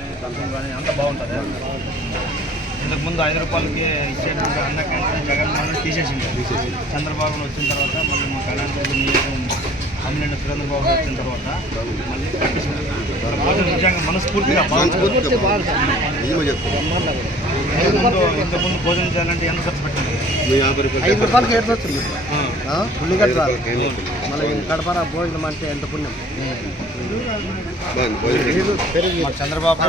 కానీ సంథింగ్ కానీ అంత బాగుంటుంది. ఇంతకు ముందు ఐదు రూపాయలకి ఇచ్చేటువంటి అన్న కంటే జగన్ మోహన్ తీసేసింది తీసేసి చంద్రబాబు వచ్చిన తర్వాత మళ్ళీ మా కళాశాల అమ్మిన సురేంద్రబాబు వచ్చిన తర్వాత మళ్ళీ నిజంగా మనస్ఫూర్తిగా ఇంతకుముందు భోజనం చేయాలంటే ఎంత ఖర్చు పెట్టండి ఐదు రూపాయలకి వచ్చింది ఉల్లిగడ్డ మళ్ళీ కడపర భోజనం అంటే ఎంత పుణ్యం? చంద్రబాబు.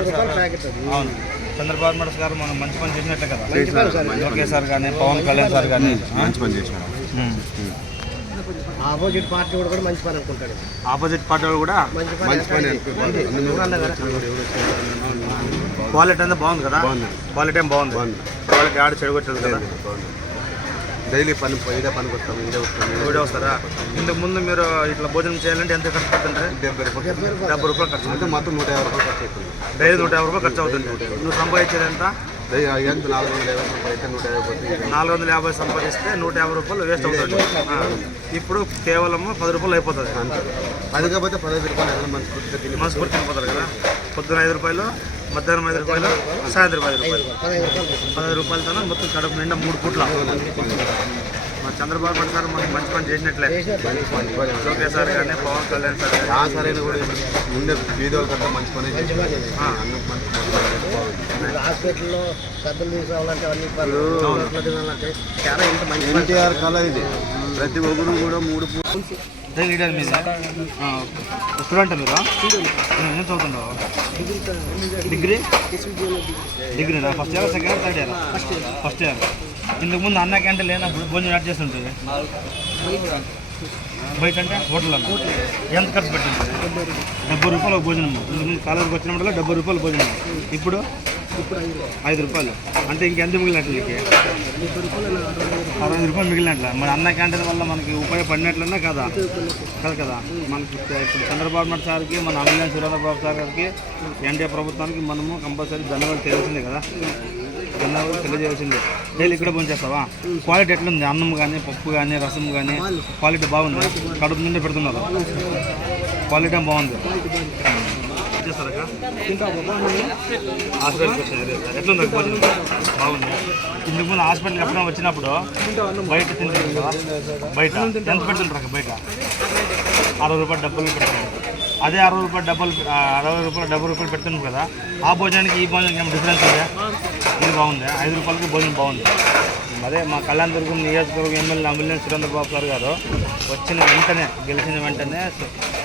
అవును. చంద్రబాబు నాయుడు గారు మనం మంచి పని చేసినట్లే కదా. మంచి పని సార్. లోకేష్ సార్ కానీ పవన్ కళ్యాణ్ సార్ కానీ మంచి పని చేసినాడు. ఆపోజిట్ పార్టీ కూడా కూడా మంచి పని అనుకుంటాడు. ఆపోజిట్ పార్టీ వాళ్ళు కూడా మంచి పని. క్వాలిటీ అంతా బాగుంది కదా. క్వాలిటీ ఏం బాగుంది? బాగుంది. వాళ్ళకి ఆడ చెడగొట్టదు కదా? డైలీ పని ఇదే పనికి వస్తాం ఇదే వస్తాం వీడియో వస్తారా? ఇంతకు ముందు మీరు ఇట్లా భోజనం చేయాలంటే ఎంత ఖర్చు పడుతుంటారు? డెబ్బై రూపాయలు డెబ్బై రూపాయలు ఖర్చు అంటే మొత్తం నూట యాభై రూపాయలు ఖర్చు అవుతుంది డైలీ నూట యాభై రూపాయలు ఖర్చు అవుతుంది. నువ్వు సంపాదించేది ఎంత? ఎంత నాలుగు వందల యాభై రూపాయలు అయితే నూట యాభై నాలుగు వందల యాభై సంపాదిస్తే నూట యాభై రూపాయలు వేస్ట్ అవుతుంది. ఇప్పుడు కేవలం పది రూపాయలు అయిపోతుంది. అంతే. అది కాకపోతే పదహైదు రూపాయలు తిని మనస్ఫూర్తి అయిపోతారు కదా? పొద్దున ఐదు రూపాయలు మధ్యాహ్నం ఐదు రూపాయలు సాయంత్రం ఐదు రూపాయలు. పదహైదు రూపాయలు పదహైదు రూపాయలతో మొత్తం కడుపు నిండా మూడు పూట్ల. చంద్రబాబు నాయుడు సార్ మనకి మంచి పని చేసినట్లే. మంచి మంచి పని లోకేష్ సార్ కానీ పవన్ కళ్యాణ్ సార్ కానీ ఆ సరైన కూడా ఇప్పుడు ముందే బీదోళ్ళకంతా మంచి పని చేసి అన్నం మంచి పని హాస్పిటల్లో తీసుకోవాలంటే అన్ని ఎన్టీఆర్ కళ ఇది. ప్రతి ఒక్కరు కూడా మూడు అదే లీడర్ మీద? స్టూడెంట్ మీరు? ఏం చదువుతున్నావు? Degree డిగ్రీనా? First year second year third year first year ఇంతకు ముందు అన్న క్యాంటీన్ లేనప్పుడు భోజనం యాడ్ చేస్తుంటుంది బయట అంటే హోటల్ అన్న. ఎంత ఖర్చు పెట్టింది? డెబ్బై రూపాయలు భోజనం. ఇంతకుముందు కాలేజీకి వచ్చినప్పుడు డెబ్బై రూపాయలు భోజనం. ఇప్పుడు? ఐదు రూపాయలు. అంటే ఇంకెంత మిగిలినట్లు నీకు? అరవై రూపాయలు మిగిలినట్ల. మరి అన్న క్యాంటీన్ వల్ల మనకి ఉపయోగపడినట్లన్నా కదా? కాదు కదా? మనకి ఇప్పుడు చంద్రబాబు నాయుడు సార్కి మన అమీనా చంద్రబాబు సార్ గారికి ఎన్డీఏ ప్రభుత్వానికి మనము కంపల్సరీ ధన్యవాదాలు చేయాల్సిందే కదా? ధన్యవాదాలు తెలియజేయాల్సిందే డైలీ ఇక్కడ పనిచేస్తావా క్వాలిటీ ఎట్లుంది? అన్నం కానీ పప్పు కానీ రసం కానీ క్వాలిటీ బాగుంది? కడుపు నుండి పెడుతున్నారు క్వాలిటీ బాగుంది? హాస్పిటల్కి ఎట్లుంది భోజనం? బాగుంది? ఇందుకు ముందు హాస్పిటల్ ఎప్పుడైనా వచ్చినప్పుడు బయట తింటారు కదా బయట? ఎంత పెడుతుంటారు బయట? అరవై రూపాయలు డబ్బులు పెడతారు అదే అరవై రూపాయలు డబ్బులు అరవై రూపాయలు డెబ్బై రూపాయలు పెడుతున్నాం కదా ఆ భోజనానికి ఈ భోజనానికి ఏమైనా డిఫరెన్స్ ఉందా? ఇది బాగుంది. ఐదు రూపాయలకి భోజనం బాగుంది. అదే మా కళ్యాణ దుర్గం నియోజకవర్గం ఎమ్మెల్యే అమూల్యం సురేంద్రబాబు సార్ గారు వచ్చిన వెంటనే గెలిచిన వెంటనే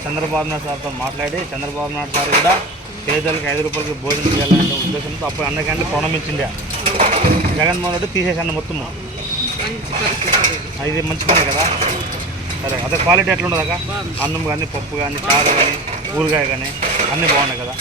చంద్రబాబు నాయుడు సార్తో మాట్లాడి చంద్రబాబు నాయుడు సార్ కూడా పేదలకు ఐదు రూపాయలకి భోజనం చేయాలనే ఉద్దేశంతో అప్పుడు అన్నకంటే ప్రారంభించిండే జగన్మోహన్ రెడ్డి తీసేసాను మొత్తము. ఇది మంచి పని కదా? సరే అదే క్వాలిటీ ఎట్లుండదు అక్క? అన్నం కానీ పప్పు కానీ చారు కానీ ఊరగాయ కానీ అన్నీ బాగున్నాయి కదా?